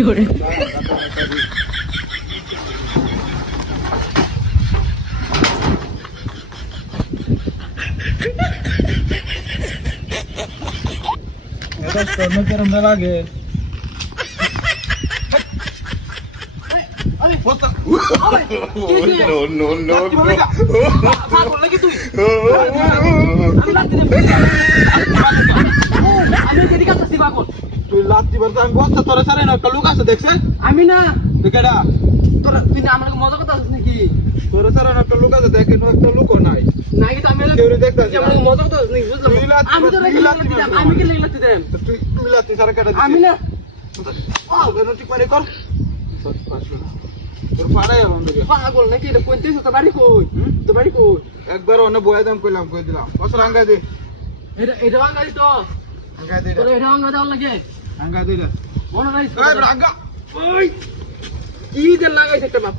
hore এটা তো কেরম লাগে No, no, no, no. পাগল নাকি তুই আমি লাত্তি দেব আমি যেদিকে আসছি পাগল তুই লাত্তি মারতে আমি বস্তা তোরে ছাড়ে না একটা লোক আছে দেখছে আমি না কেডা তোরা তুই না আমার মজা কথা আছিস নাকি তোরে ছাড়ে না একটা লোক আছে দেখে একটা লোকও নাই নাকি তো আমি কেউ দেখতাছি আমার মজা কথা আছিস নাকি বুঝলাম তুই লাত্তি আমি তো তুই লাত্তি লাত্তি আমি কি লাত্তি দেব তুই লাত্তি ছাড়া কেডা আমি না ঠিক করে কর তোর পাড়াই এলাম দেখে পাগল নাকি এটা কোনতে তো বাড়ি কই তো বাড়ি কই একবার অনেক বয়া দাম কইলাম কই দিলাম বছর আঙ্গা দে এটা বাঙালি তো আঙ্গা দে তোর এটা বাঙালি দেওয়ার লাগে আঙ্গা দে মনে নাই এই আঙ্গা ওই কি দেন লাগাইছে একটা বাপ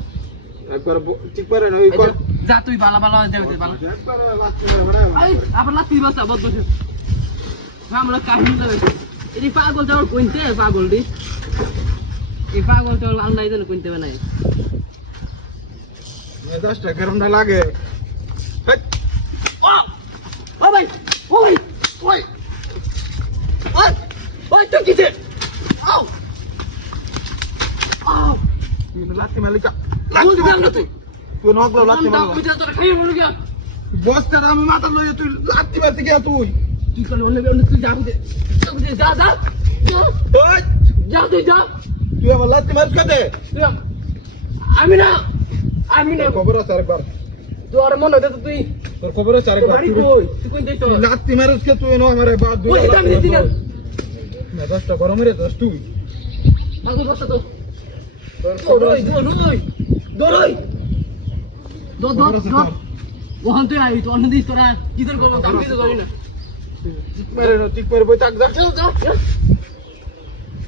একবার ঠিক করে না ওই কর যা তুই বালা বালা দেবে বালা একবার লাত্তি মারা আই আবার লাত্তি বসা বদ বসে আমরা কাহিনী দেবে এই পাগল তোর কোনতে পাগল দি এই পাগল তোর আল্লাহ জানে কোনতে বানাই মেজাজটা গরম না লাগে ও ও ভাই ওই ওই ওই ওই তো কিছে আও আও লাত্তি মালিকা লাত্তি দাও না তুই তুই নগলো লাত্তি দাও মারলো তুই তোর খাইয়ে মরে গিয়া বস্তাটা আমি মাথা লইয়া তুই লাত্তি মারতে গিয়া তুই তুই কোন বলে তুই যাবি দে যা যা ওই যা তুই যা তুই আমার লাত্তি মার কাটে আমি না খবর আছে আরেকবার তোর মনে হতে তুই তোর খবর আছে আরেকবার বাড়ি কই তুই কোন দেশ তুই লাত্তি মারস কে তুই নো আমারে বাদ দুই ওই আমি দিছি না মেজাজটা গরম রে দোস্ত তুই পাগল বসা তো তোর খবর দৌড়ই আছে দৌড়ই দৌড়ই দৌড় দৌড় দৌড় ওখান থেকে আই তো অন্য দিস তোরা কি তোর করবো আমি তো জানি না ঠিক মারে বই তাক যা চল যা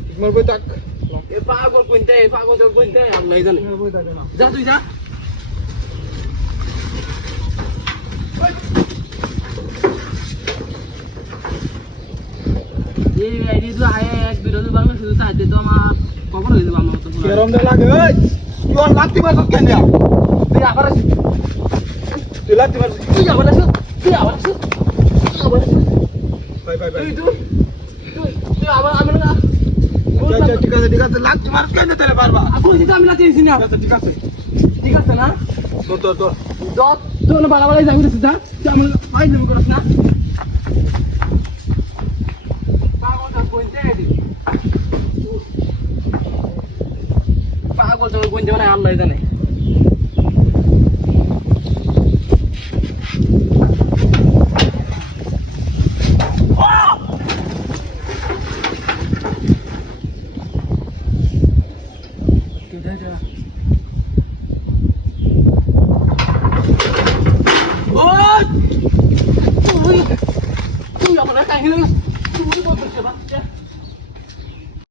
ঠিক মারে বই তাক এ পাগল কোনতে পাগল তোর কোনতে আল্লাহ জানে বই তাক না যা তুই যা এই আইডি তো আয় এক বিরোধী বাংলা শুধু চাইতে তো আমার কখন হয়ে যাবে আমার মতো গরম না লাগে ওই তুই আর লাত্তি মারছ কেন যা তুই আবার আসিস তুই লাত্তি মারছ তুই আবার আসিস তুই আবার আসিস আবার আসিস বাই বাই বাই তুই আবার আমি না আচ্ছা ঠিক আছে লাত্তি মারছ কেন তেরে বারবার আপনি যেটা আমি লাতি দিছি না আচ্ছা ঠিক আছে না তো যত তোর বাড়া বাড়াই যাবি না তুই আমি ভাই নেব করছ না পাগলটা কোনতে আইডি পাগল তোর কোনতে মানে আল্লাহ জানে